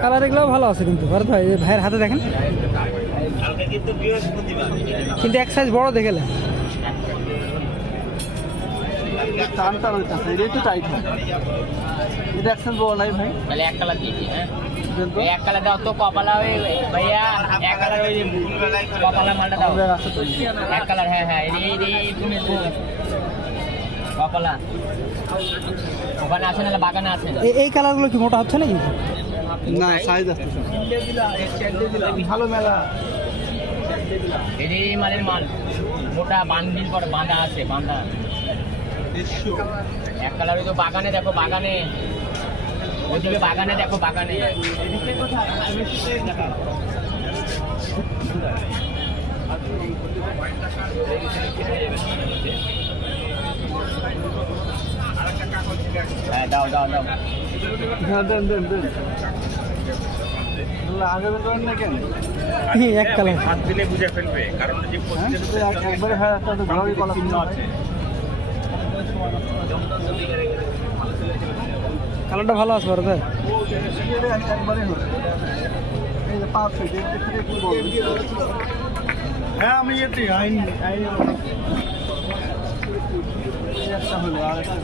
Colour এগুলো ভালো আছে কিন্তু ভারত ভাই ভাইয়ের হাতে দেখেন। কিন্তু এক সাইজ বড় দেখেলে টান টান একটু টাইট হয়। এটা একসাথে বড় নাই ভাই। তাহলে এক কালার হ্যাঁ? দেন তো? এই এক কালার দাও তো কপালা ওই ভাইয়া এক কালার ওই কপালা মালটা দাও। আছে এক কালার হ্যাঁ হ্যাঁ এই এই এই তুমি তো- কপালা। ওখানে আছে না বাগানে আছে। এই কালারগুলো কি মোটা হচ্ছে নাকি? না সাইজ ভালো মেলা। এই মালের মাল। মোটা বান্ডিল করে বাঁধা আছে বাঁধা। এক কালার ওই তো বাগানে দেখো বাগানে। ওইদিকে বাগানে দেখো বাগানে। হ্যাঁ দাও দাও দাও। হ্যাঁ দেন দেন দেন। এক কালার। হাত দিলে বুঝে ফেলবে কারণ যে হ্যাঁ একবারে হ্যাঁ কলা আছে। কালারটা ভালো আছে ভারত হ্যাঁ আমি এটি আইন আইন হলো আর একটা।